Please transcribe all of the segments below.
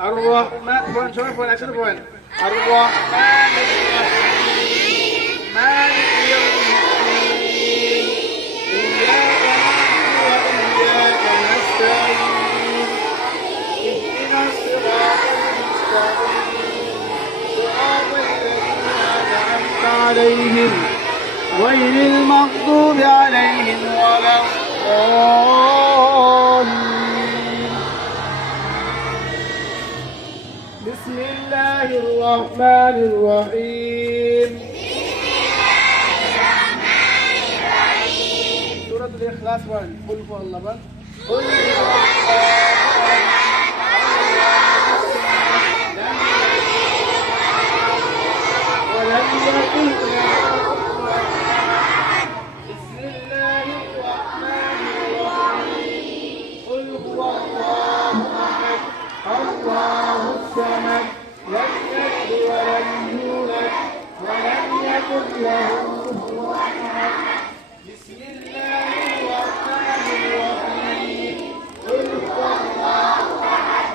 الرحمن بوين شوي بوين أكشن بوين الرحمن الرحيم مالك يوم الدين إياك نعبد وإياك نستعين اهدنا الصراط المستقيم صراط الذين أنعمت عليهم غير المغضوب عليهم ولا الضالين. بسم الله الرحمن الرحيم. سورة الإخلاص قل هو الله قل هو ولم يكن له بسم الله الرحمن الرحيم. قل هو الله أحد الله الصمد لم يلد ولم يولد ولم يكن له كفوا أحد. بسم الله الرحمن الرحيم. قل هو الله أحد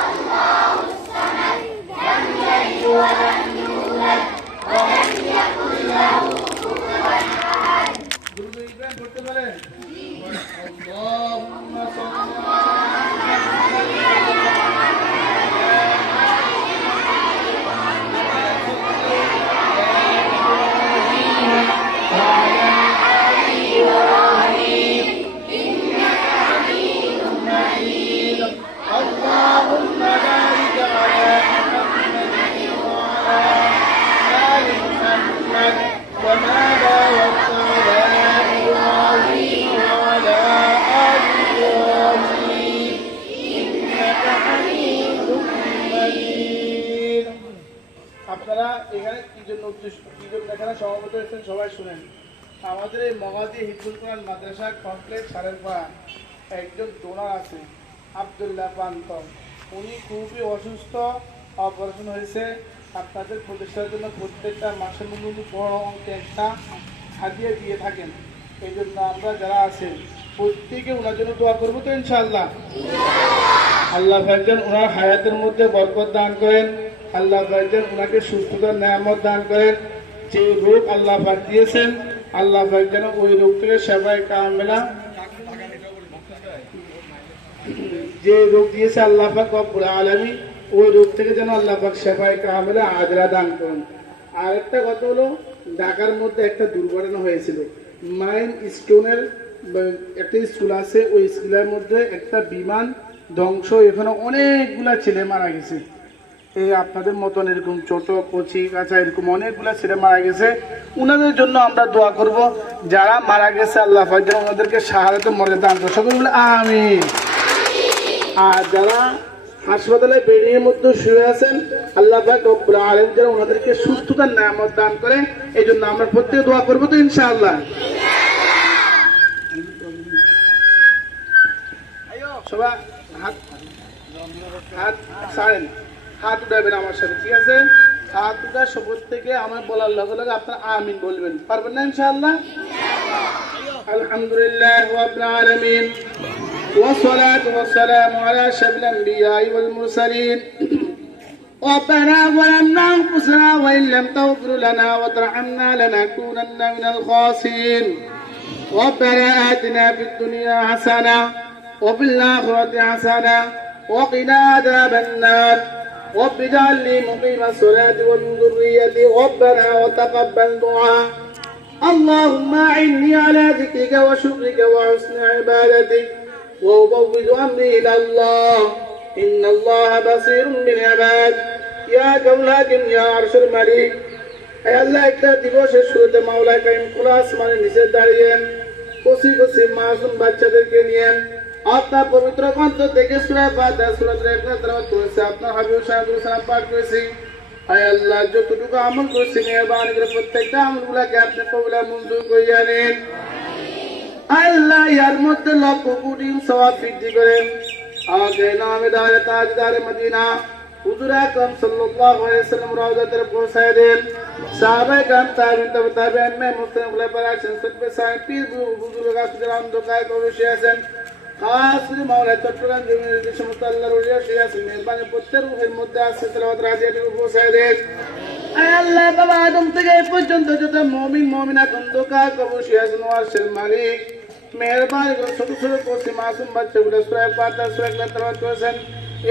الله الصمد لم يلد ولم يولد ولم يكن له كفوا أحد. দুরূদ ইব্রাহিম পড়তে পারেন? اللهم صل اللهم بارك على محمد وعلى آل محمد كما باركت على إبراهيم وعلى آل إبراهيم إنك حميد مجيد. আপনারা এখানে কি জন্য এখানে সভাপতি হয়েছেন সবাই শুনেন। আমাদের এই মগাদি হিফজুল কোরআন মাদ্রাসা কমপ্লেক্স সারেরপাড়া একজন ডোনার আছে আব্দুল্লাহ প্রান্ত। উনি খুবই অসুস্থ, অপারেশন হয়েছে। আপনাদের প্রতিষ্ঠার জন্য প্রত্যেকটা মাসের মধ্যে বড় অঙ্কে একটা হাদিয়া দিয়ে থাকেন। এই জন্য আমরা যারা আছেন প্রত্যেকে ওনার জন্য দোয়া করবো তো ইনশাআল্লাহ। আল্লাহ ভাইজান ওনার হায়াতের মধ্যে বরকত দান করেন। আল্লাহ ভাইজান ওনাকে সুস্থতার নিয়ামত দান করেন। যে রোগ আল্লাহ পাক দিয়েছেন আল্লাহ পাক যেন ওই রোগ থেকে সেবায় কামেলা, যে রোগ দিয়েছে আল্লাহ পাক রব্বুল আলামিন ওই রোগ থেকে যেন আল্লাহ পাক সেবায় কামেলা আজরা দান করেন। আর একটা কথা হলো, ঢাকার মধ্যে একটা দুর্ঘটনা হয়েছিল। মাইন স্টোনের একটা স্কুল আছে, ওই স্কুলের মধ্যে একটা বিমান ধ্বংস, এখানে অনেকগুলা ছেলে মারা গেছে। এই আপনাদের মতন এরকম ছোট কচি কাঁচা এরকম অনেকগুলা ছেলে মারা গেছে। ওনাদের জন্য আমরা দোয়া করব। যারা মারা গেছে আল্লাহ পাক যেন ওনাদেরকে শাহাদাতে মর্যাদা দান করে, সকলে বলে আমিন। আর যারা হাসপাতালে বেডের মধ্যে শুয়ে আছেন আল্লাহ পাক রব্বুল আলামিন যেন ওনাদেরকে সুস্থতার নিয়ামত দান করে, এই জন্য আমরা প্রত্যেকে দোয়া করবো তো ইনশাআল্লাহ। সবাই হাত হাত ছাড়েন, হাত উঠাবেন আমার সাথে, ঠিক আছে? হাত উঠা শপথ থেকে আমার বলার লগে লগে আপনার আমিন বলবেন, পারবেন না ইনশাআল্লাহ? আলহামদুলিল্লাহ রাব্বিল আলামিন والصلاة والسلام على أشرف الأنبياء والمرسلين. ربنا ظلمنا أنفسنا وإن لم تغفر لنا وترحمنا لنكونن من الخاسرين. ربنا آتنا في الدنيا حسنة وفي الآخرة حسنة وقنا عذاب النار. رب اجعل لي مقيم الصلاة ومن ذريتي ربنا وتقبل دعاء. اللهم أعني على ذكرك وشكرك وحسن عبادتك وأفوض أمري إلى الله إن الله بصير بالعباد. يا كولاكم يا عرش الملك. أي الله একটা দিবসের শুরুতে মাওলা কারীম খোলা আসমানের নিচে দাঁড়িয়ে কচি কচি মাসুম বাচ্চাদেরকে নিয়ে আপনার পবিত্র গ্রন্থ থেকে সূরা ফাতিহা সূরাতুল ইখলাস তেলাওয়াত করেছে, আপনার হাবিব সাল্লাল্লাহু আলাইহি ওয়াসাল্লাম পাঠ করেছি। আয় আল্লাহ, যতটুকু আমল করেছি মেহেরবানি করে প্রত্যেকটা আমলগুলোকে আপনি কবুল মঞ্জুর করিয়া নিন। আল্লাহ এর মধ্যে লক্ষ কোটি সওয়াব বৃদ্ধি করেন। আগে নামে দারে তাজদারে মদিনা হুজুর আকরাম সাল্লাল্লাহু আলাইহি ওয়াসাল্লাম রওজাতে পৌঁছায় দেন। সাহাবায়ে کرام তাবেঈন মে মুসলিম খোলাফায়ে রাশিদিন সবে সাহেব পীর বুজুর্গ গাছদের অন্ধকার করে বসে আছেন। খাস করে মাওলা চট্টগ্রাম জমির যে সমস্ত আল্লাহর ওলিয়া শুয়ে আছে মেহেরবানি প্রত্যেক রূহের মধ্যে আছে তেলাওয়াত রাজিয়াটুকু পৌঁছায় দেন। আয় আল্লাহ বাবা আদম থেকে এই পর্যন্ত যত মুমিন মুমিনাত অন্ধকার কবর শুয়ে আছেন ওয়ারশের মালিক মেহেরবানি করে ছোট ছোট করছে মাসুম বাচ্চাগুলো সূরা ফাতিহা সূরা ইখলাস তেলাওয়াত করেছেন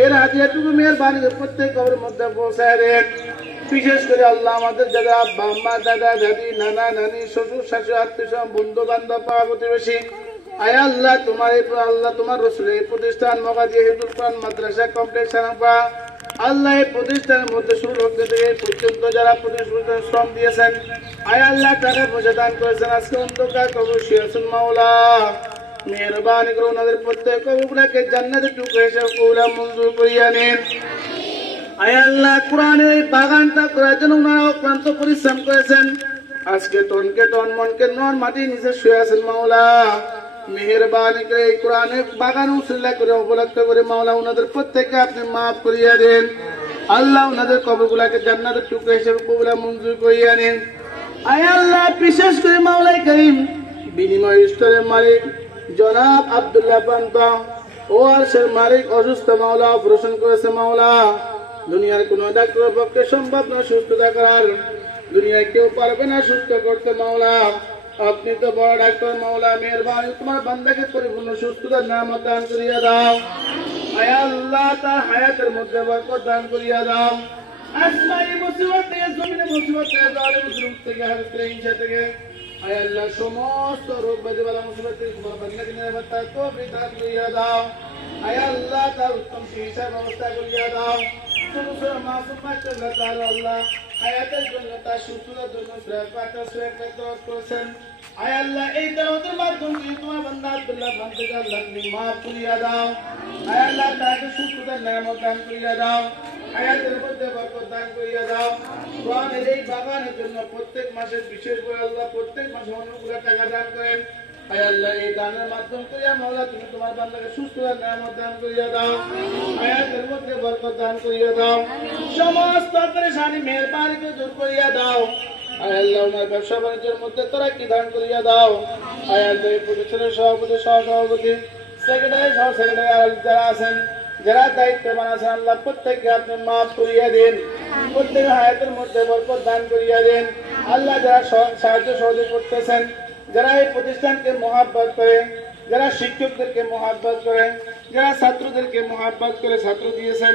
এর হাদিয়াটুকু মেহেরবানি করে প্রত্যেক কবরের মধ্যে পৌঁছায় দেন। বিশেষ করে আল্লাহ আমাদের যারা আব্বা আম্মা দাদা দাদি নানা নানি শ্বশুর শাশুড়ি আত্মীয় বন্ধু বান্ধব পাড়া প্রতিবেশী আয় আল্লাহ তোমার আল্লাহ তোমার রসুলের এই প্রতিষ্ঠান মগাদি হিফজুল কোরআন মাদ্রাসা কমপ্লেক্স সারাপা আল্লাহ এই প্রতিষ্ঠানের মধ্যে শুরু হতে থেকে এই পর্যন্ত যারা প্রতিষ্ঠান শ্রম দিয়েছেন আয় আল্লাহ টাকা পয়সা দান করেছেন আজকে অন্ধকার কবর শিয়াসুন মাওলা মেহেরবানি করে ওনাদের প্রত্যেক কবরগুলোকে জান্নাতের টুকরো হিসেবে কবুলা মঞ্জুর করিয়া নিন। আয় আল্লাহ কোরআনের এই বাগানটা করার জন্য ওনারা অক্লান্ত পরিশ্রম করেছেন আজকে টনকে টন মনকে নন মাটির নিচে শুয়ে আছেন মাওলা মেহেরবানি করে এই কোরআনের বাগান উসিলা করে উপলক্ষ করে মাওলা ওনাদের প্রত্যেককে আপনি মাফ করিয়া দেন। আল্লাহ ওনাদের কবরগুলোকে জান্নাতের টুকরো হিসেবে কবুলা মঞ্জুর করিয়া নেন। আয় আল্লাহ বিশেষ করে মাওলাই করিম বিনিময় স্তরের মালিক জনাব আব্দুল্লাহ পান্তা ও আরশের মালিক অসুস্থ মাওলা অপারেশন করেছে মাওলা দুনিয়ার কোন ডাক্তারের পক্ষে সম্ভব না সুস্থতা করার দুনিয়ায় কেউ পারবে না সুস্থ করতে মাওলা আপনি তো বড় ডাক্তার মাওলা মেহেরবানি তোমার বান্দাকে পরিপূর্ণ সুস্থতার নিয়ামত দান করিয়া দাও। আয় আল্লাহ তার হায়াতের মধ্যে বরকত দান করিয়া দাও। আসমানি মুসিবত থেকে জমিনে মুসিবত থেকে জালিম রূপ থেকে হাদিস থেকে হিংসা থেকে আয় আল্লাহ সমস্ত রোগ ব্যাধি বালা মুসিবত থেকে তোমার বান্দাকে নিরাপদ তৌফিক দান করিয়া দাও। আয় আল্লাহ তার উত্তম চিকিৎসার ব্যবস্থা করিয়া দাও। মাসুম বাচ্চা তাআলা আল্লাহ হায়াতের জন্য তার সুস্থতার জন্য সূরা ফাতিহা সূরা ইখলাস তেলাওয়াত করেছেন আয় আল্লাহ এই তেলাওয়াতের মাধ্যমে তোমার বান্দা আব্দুল্লাহ বান্দাকে আল্লাহ তুমি মাফ করিয়া দাও। আয় আল্লাহ তাকে সুস্থতার নিয়ামত দান করিয়া দাও হায়াতের মধ্যে বরকত দান করিয়া দাও। কোরআনের এই বাগানের জন্য প্রত্যেক মাসে বিশেষ করে আল্লাহ প্রত্যেক মাসে অনেকগুলো টাকা দান করেন আয় আল্লাহ এই দানের মাধ্যম করিয়া মাওলা তুমি তোমার বান্দাকে সুস্থতার নিয়ামত দান করিয়া দাও হায়াতের মধ্যে বরকত দান করিয়া দাও সমস্ত পরেশানি মেহেরবানি করে দূর করিয়া দাও। আয় আল্লাহ ওনার ব্যবসা বাণিজ্যের মধ্যে তরাক্কি দান করিয়া দাও। আয় আল্লাহ এই প্রতিষ্ঠানের সভাপতি সহসভাপতি সেক্রেটারি সহ সেক্রেটারি যারা আছেন যারা দায়িত্ববান আছেন আল্লাহ প্রত্যেককে আপনি মাফ করিয়া দেন প্রত্যেকের হায়াতের মধ্যে বরকত দান করিয়া দেন। আল্লাহ যারা সাহায্য সহযোগ করতেছেন যারা এই প্রতিষ্ঠানকে মহাব্বত করে যারা শিক্ষকদেরকে মহাব্বত করে যারা ছাত্রদেরকে মহাব্বত করে ছাত্র দিয়েছেন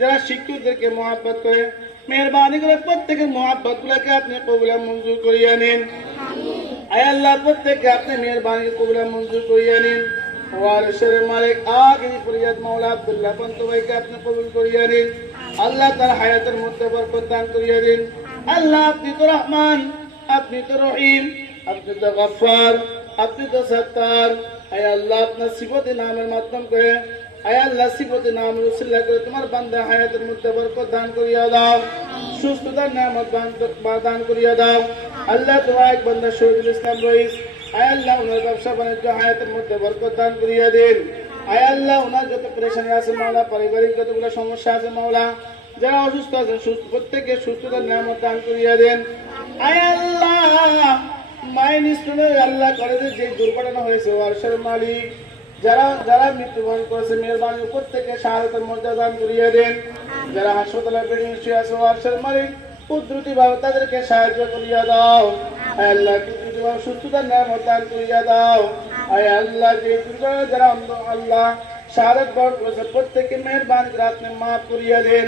যারা শিক্ষকদেরকে মহাব্বত করে মেহেরবানি করে প্রত্যেকের মহাব্বত গুলাকে আপনি কবুলা মঞ্জুর করিয়া নিন। আয় আল্লাহ প্রত্যেককে আপনি মেহেরবানি কবুলা মঞ্জুর করিয়া নিন। ওয়ারিসের মালিক আখিরি ফরিয়াদ মাওলা আব্দুল্লাহ পান্তা ভাইকে আপনি কবুল করিয়া নিন। আল্লাহ তার হায়াতের মধ্যে বরকত দান করিয়া দিন। আল্লাহ আপনি তো রহমান আপনি তো রহিম আপনি তো গফফার আপনি তো সত্তার। আয় আল্লাহ আপনার সিফাতে নামের মাধ্যম করে আয় আল্লাহ সিফাতে নাম উসিলা করে তোমার বান্দা হায়াতের মধ্যে বরকত দান করিয়া দাও সুস্থতার নিয়ামত দান করিয়া দাও। আল্লাহ তোমার এক বান্দা শহীদুল ইসলাম রইস আয় আল্লাহ ওনার ব্যবসা বাণিজ্য হায়াতের মধ্যে বরকত দান করিয়া দিন। আয় আল্লাহ ওনার যত পরেশানি আছে মাওলা পারিবারিক যতগুলো সমস্যা আছে মাওলা যারা অসুস্থ আছে প্রত্যেককে সুস্থতার নিয়ামত দান করিয়া দেন। আয় আল্লাহ মায়ের স্কুলে আল্লাহ কলেজে যে দুর্ঘটনা হয়েছে ওয়ারশের মালিক যারা যারা মৃত্যুবরণ করেছে মেহেরবানি প্রত্যেককে শাহাদাতের মর্যাদা দান করিয়া দেন। যারা হাসপাতালে বেডে শুয়ে আছে ওয়ারশের মালিক কুদরতিভাবে তাদেরকে সাহায্য করিয়া দাও। আয় আল্লাহ কুদরতিভাবে সুস্থতার নিয়ামত দান করিয়া দাও। আয় আল্লাহ যে দুর্ঘটনা যারা আল্লাহ শাহাদাত বরণ করেছে প্রত্যেককে মেহেরবানি করে আপনি মাফ করিয়া দেন।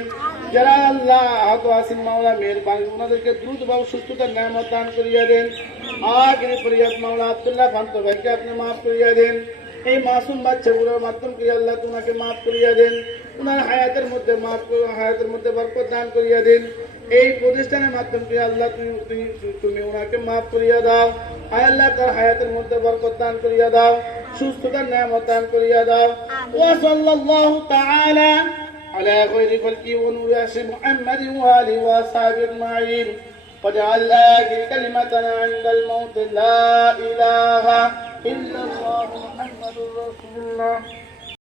যারা আল্লাহ আহত আছেন মাওলা মেহেরবানি ওনাদেরকে দ্রুতভাবে সুস্থতার নিয়ামত দান করিয়া দেন। আখিরি ফরিয়াদ মাওলা আব্দুল্লাহ পান্তা ভাইকে আপনি মাফ করিয়া দেন। এই মাসুম বাচ্চাগুলোর মাধ্যম করে আল্লাহ তোমাকে মাফ করিয়া দেন ওনার হায়াতের মধ্যে হায়াতের মধ্যে বরকত দান করিয়া দেন। এই প্রতিষ্ঠানের মাধ্যম করে আল্লাহ তুমি ওনাকে মাফ করিয়া দাও। আয় আল্লাহ তার হায়াতের মধ্যে বরকত দান করিয়া দাও সুস্থতার নিয়ামত দান করিয়া দাও। ওয়া সাল্লাল্লাহু তাআলা على خير خلقه ونور عرش محمد وآله وأصحابه أجمعين واجعل آخر كلمتنا عند الموت لا إله إلا الله محمد رسول الله